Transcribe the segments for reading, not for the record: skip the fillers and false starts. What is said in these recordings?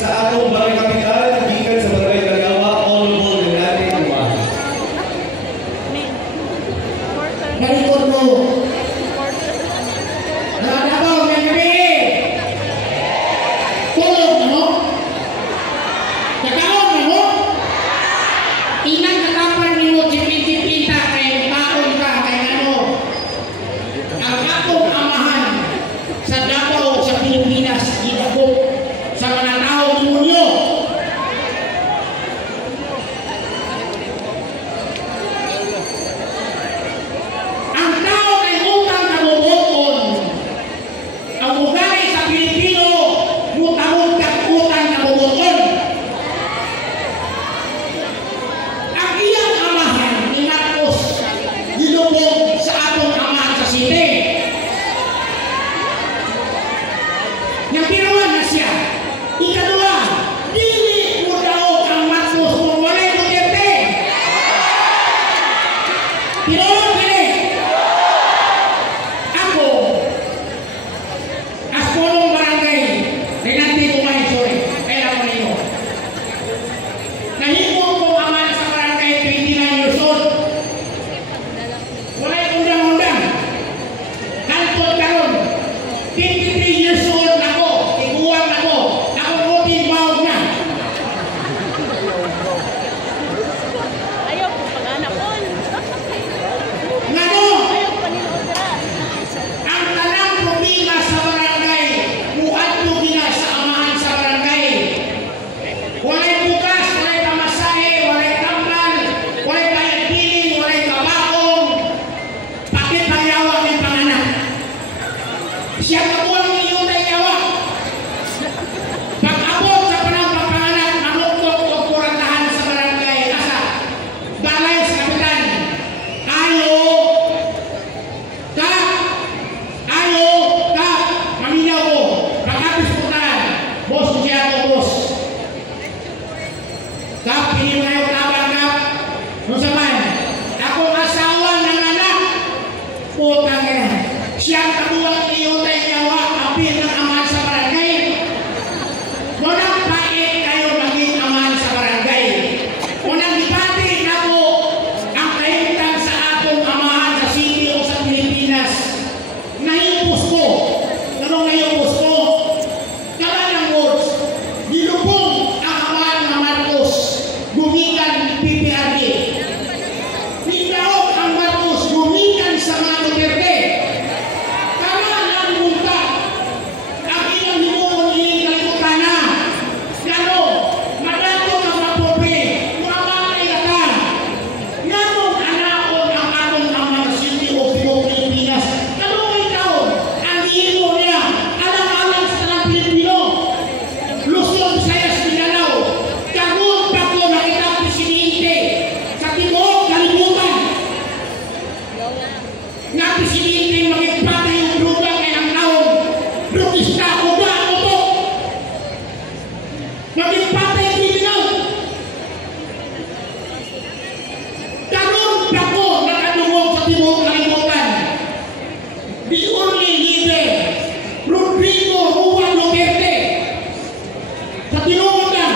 sa atong barangay kapital, gikan sa barangay Kagawa, Honorable Renate Duman. Nalikod mo. Nakatabaw, may gabi. Tulog na mo. Kakaon na mo. Inang katapan ni mo, sipin-sipin ta, kay taon ka, kay ano. Ang atong amahan sa Davao, sa Pilipinas, ginagok sa mga tao demonyo. Ang tao ay utang kabubuton. Ang ugali sa Pilipino, utang kabubuton. Ang iyang amahan, inapos, ginubog sa atong amahan sa City. Napiruan na siya. Ikadua, dili mo daw ang Marcos kung walay Duterte. Piruan pili. Ako, as punong barangay, Renate Duman, sorry, kaya ako ninyo. Nahimo ko aman sa barangay 29 years old. Walay undang-undang. Hantod karon, 53 years old na ko, iguang na ko, akong voting bawag na. Ayaw po pag-anak ko. Ngano, Ayaw pa nila odra. ang tanang problema sa barangay, buhat mo gina sa amahan sa barangay. Walay bukas, walay pamasahe, walay tambal, walay payag-piling, walay kabaong, bakit pangyawa ng panganak? Siya kabuang ni Yunay Yawa. Pag-abot sa panang papanganak, manuktok o kurantahan sa barangay, asa, balay sa kapitan. Ayo, ka, maminaw ko. Pag-abis po na, boss, siya ako, boss. Kap, hindi mo na yung tabang, Kap. Kung saman, akong asawa ng anak, putang ina. Siya ang kabuang ni Yunay Yawa, kapit ng amahan sa barangay. Unang pait kayo maging amahan sa barangay. Unang dipati na po ang kahintang sa atong amahan sa City o sa Pilipinas. Nahimpos ko. Anong nahimpos ko? Kalanang words, nilubong ang amahan ng Marcos, gumikan PPRD. Ninaog ang Marcos, gumikan sa mga Duterte. Kalanang bunta, ang ilang himuon kalimutan na. Gano, madato ng mapobre, mamatay ka. Ganong anaon ang atong mga City o Pilipinas. Ganong ikaw, ang himo niya, alam-alam sa talang Pilipino. Luzon, Visayas, Mindanao, karoon pa ko nakita ang presidente sa tibuok kalibutan. Nga presidente magigpatay yung droga kay ang taon. Drogista, uba, uto. Magigpatay yung kriminal. Karoon pa ko nakadungog sa tibuok kalibutan. The only leader, Rodrigo Juan Duterte. Sa tinungan,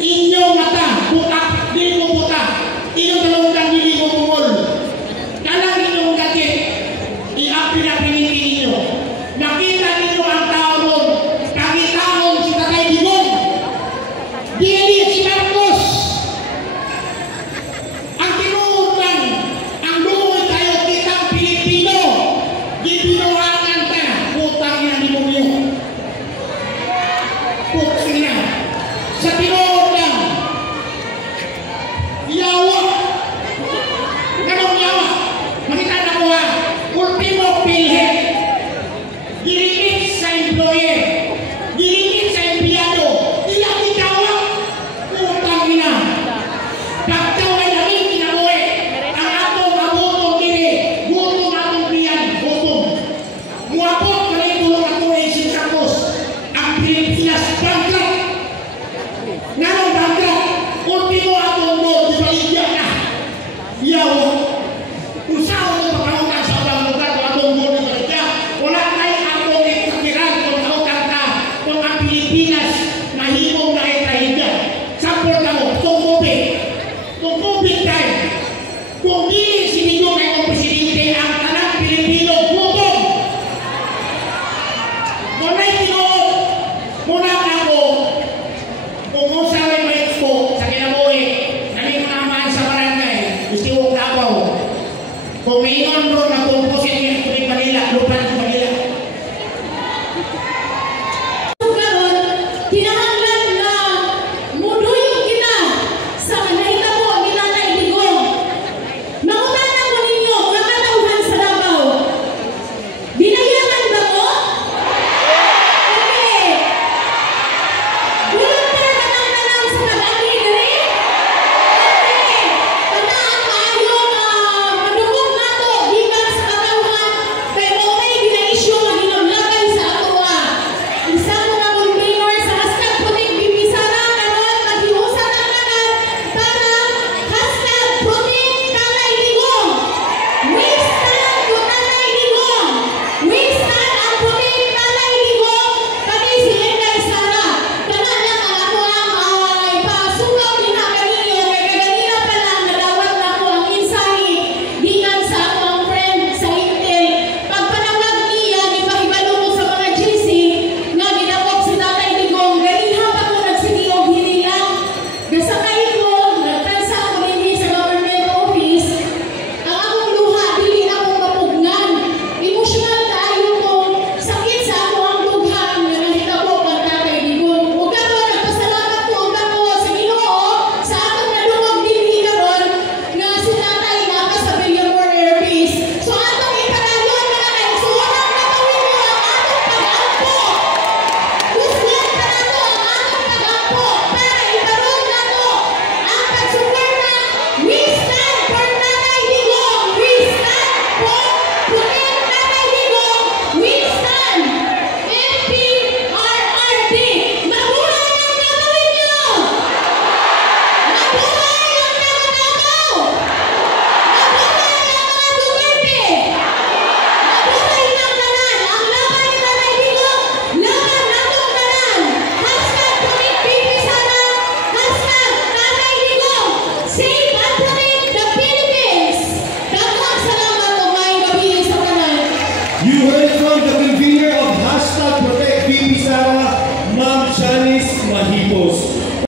inyong mata, butak, dili mo butak. Inyong talungan, dili mo bumol. Kalang inyong gakit, i-apin-apinitin ninyo. Nakita ninyo ang tao ron, kagitaon si Tatay Digong. Dili si Marcos. Ang tinungan, ang lumoy tayo kitang Pilipino. Gibinuangan ka, putang yan ni Mumyo. Putang yan. Sa tinungan, yawa. Ganong yawa. Makita na ko ha, ultimo pilhet. Gilimit sa employer. Gilimit sa empleyado. Ilang ikawa. Putang ina. Pagkaway namin kinabuhi. Ang atong abotong diri. Gutong atong biyan. Gutong. Muapot na rin tulong ako ay sinsakos. Ang Pilipinas bankrupt. Nanong bankrupt. Ultimo atong mo. Di ba iya na. Yawa.